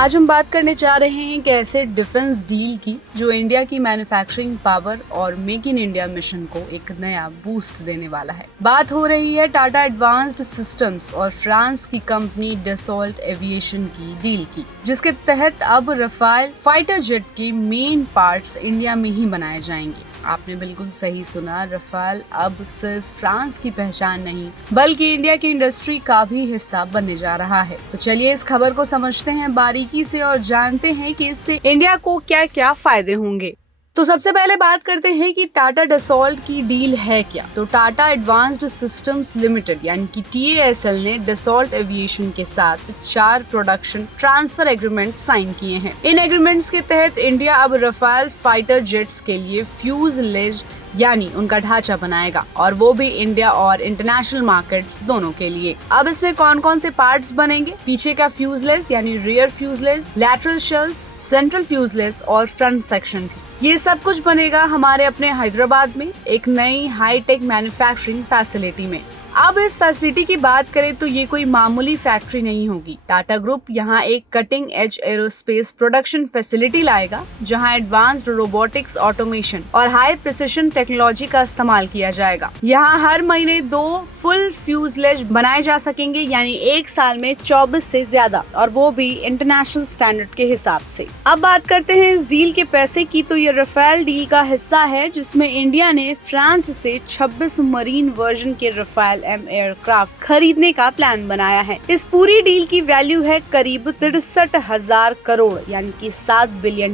आज हम बात करने जा रहे हैं एक ऐसे डिफेंस डील की जो इंडिया की मैन्युफैक्चरिंग पावर और मेक इन इंडिया मिशन को एक नया बूस्ट देने वाला है। बात हो रही है टाटा एडवांस्ड सिस्टम्स और फ्रांस की कंपनी डसॉल्ट एविएशन की डील की, जिसके तहत अब रफाल फाइटर जेट के मेन पार्ट्स इंडिया में ही बनाए जाएंगे। आपने बिल्कुल सही सुना, रफाल अब सिर्फ फ्रांस की पहचान नहीं बल्कि इंडिया की इंडस्ट्री का भी हिस्सा बनने जा रहा है। तो चलिए इस खबर को समझते हैं बारीकी से और जानते हैं कि इससे इंडिया को क्या क्या फायदे होंगे। तो सबसे पहले बात करते हैं कि टाटा डसॉल्ट की डील है क्या। तो टाटा एडवांस्ड सिस्टम्स लिमिटेड यानी कि TASL ने डसॉल्ट एविएशन के साथ 4 प्रोडक्शन ट्रांसफर एग्रीमेंट साइन किए हैं। इन एग्रीमेंट्स के तहत इंडिया अब रफाल फाइटर जेट्स के लिए फ्यूजलेज यानी उनका ढांचा बनाएगा, और वो भी इंडिया और इंटरनेशनल मार्केट्स दोनों के लिए। अब इसमें कौन कौन से पार्ट्स बनेंगे? पीछे का फ्यूजलेज यानी rear fuselage, lateral shells, central fuselage और फ्रंट सेक्शन भी। ये सब कुछ बनेगा हमारे अपने हैदराबाद में एक नई हाईटेक मैन्युफैक्चरिंग फैसिलिटी में। अब इस फैसिलिटी की बात करें तो ये कोई मामूली फैक्ट्री नहीं होगी। टाटा ग्रुप यहाँ एक cutting edge aerospace production facility लाएगा जहाँ एडवांस्ड रोबोटिक्स, ऑटोमेशन और हाई प्रिसिशन टेक्नोलॉजी का इस्तेमाल किया जाएगा। यहाँ हर महीने 2 फुल फ्यूजलेज बनाए जा सकेंगे, यानी एक साल में 24 से ज्यादा, और वो भी इंटरनेशनल स्टैंडर्ड के हिसाब से। अब बात करते हैं इस डील के पैसे की। तो ये रफाल डील का हिस्सा है जिसमें इंडिया ने फ्रांस से 26 मरीन वर्जन के रफाल M एयरक्राफ्ट खरीदने का प्लान बनाया है। इस पूरी डील की वैल्यू है करीब 63,000 करोड़ यानी कि $7 बिलियन।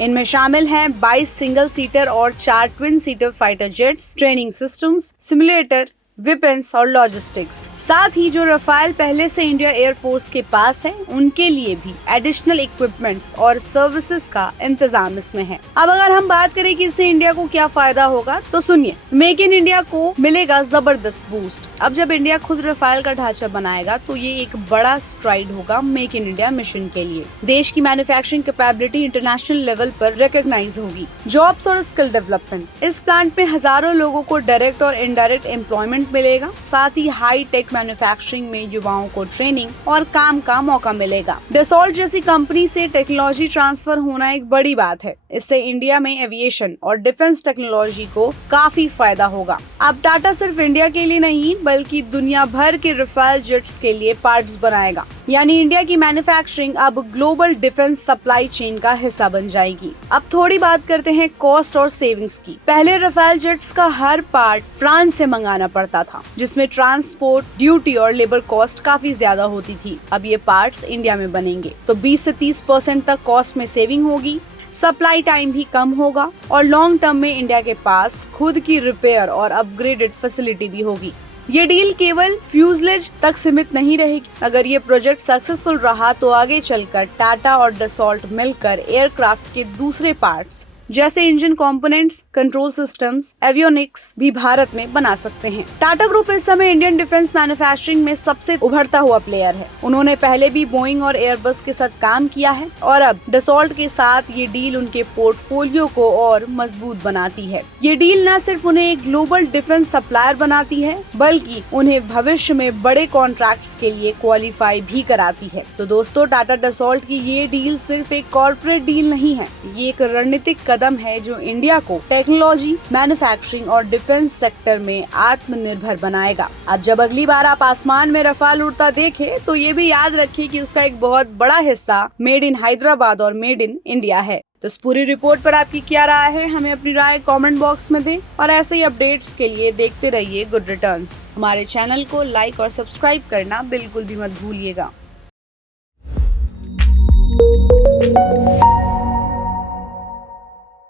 इनमें शामिल हैं 22 सिंगल सीटर और 4 twin seater fighter jets, training systems, simulator, weapons और लॉजिस्टिक्स। साथ ही जो रफाल पहले से इंडिया एयरफोर्स के पास है उनके लिए भी एडिशनल इक्विपमेंट्स और सर्विसेज का इंतजाम इसमें है। अब अगर हम बात करें कि इससे इंडिया को क्या फायदा होगा, तो सुनिए, मेक इन इंडिया को मिलेगा जबरदस्त बूस्ट। अब जब इंडिया खुद रफाल का ढांचा बनाएगा तो ये एक बड़ा स्ट्राइड होगा मेक इन इंडिया मिशन के लिए। देश की मैन्युफैक्चरिंग कैपेबिलिटी इंटरनेशनल लेवल पर रिकॉग्नाइज होगी। जॉब्स और स्किल डेवलपमेंट, इस प्लांट में हजारों लोगों को डायरेक्ट और इनडायरेक्ट एम्प्लॉयमेंट मिलेगा। साथ ही हाई टेक मैन्युफैक्चरिंग में युवाओं को ट्रेनिंग और काम का मौका मिलेगा। डसॉल्ट जैसी कंपनी से टेक्नोलॉजी ट्रांसफर होना एक बड़ी बात है। इससे इंडिया में एविएशन और डिफेंस टेक्नोलॉजी को काफी फायदा होगा। अब टाटा सिर्फ इंडिया के लिए नहीं बल्कि दुनिया भर के रफाल जेट्स के लिए पार्ट्स बनाएगा, यानी इंडिया की मैन्युफैक्चरिंग अब ग्लोबल डिफेंस सप्लाई चेन का हिस्सा बन जाएगी। अब थोड़ी बात करते हैं कॉस्ट और सेविंग्स की। पहले रफाल जेट्स का हर पार्ट फ्रांस से मंगाना पड़ता था, जिसमें ट्रांसपोर्ट, ड्यूटी और लेबर कॉस्ट काफी ज्यादा होती थी। अब ये पार्ट्स इंडिया में बनेंगे तो 20 से 30% तक कॉस्ट में सेविंग होगी, सप्लाई टाइम भी कम होगा और लॉन्ग टर्म में इंडिया के पास खुद की रिपेयर और अपग्रेडेड फैसिलिटी भी होगी। ये डील केवल फ्यूजलेज तक सीमित नहीं रहेगी। अगर ये प्रोजेक्ट सक्सेसफुल रहा तो आगे चलकर टाटा और डसॉल्ट मिलकर एयरक्राफ्ट के दूसरे पार्ट्स जैसे engine components, control systems, avionics भी भारत में बना सकते हैं। टाटा ग्रुप इस समय इंडियन डिफेंस मैन्युफैक्चरिंग में सबसे उभरता हुआ प्लेयर है। उन्होंने पहले भी बोइंग और एयरबस के साथ काम किया है और अब डसॉल्ट के साथ ये डील उनके पोर्टफोलियो को और मजबूत बनाती है। ये डील न सिर्फ उन्हें एक ग्लोबल डिफेंस सप्लायर बनाती है बल्कि उन्हें भविष्य में बड़े कॉन्ट्रैक्ट्स के लिए क्वालिफाई भी कराती है। तो दोस्तों, टाटा डसॉल्ट की ये डील सिर्फ एक कॉर्पोरेट डील नहीं है, ये एक रणनीतिक कदम है जो इंडिया को टेक्नोलॉजी, मैन्युफैक्चरिंग और डिफेंस सेक्टर में आत्मनिर्भर बनाएगा। अब जब अगली बार आप आसमान में रफाल उड़ता देखें तो ये भी याद रखिए कि उसका एक बहुत बड़ा हिस्सा मेड इन हैदराबाद और मेड इन इंडिया है। तो इस पूरी रिपोर्ट पर आपकी क्या राय है, हमें अपनी राय कमेंट बॉक्स में दें और ऐसे ही अपडेट्स के लिए देखते रहिए गुड रिटर्न्स। हमारे चैनल को लाइक और सब्सक्राइब करना बिल्कुल भी मत भूलिएगा।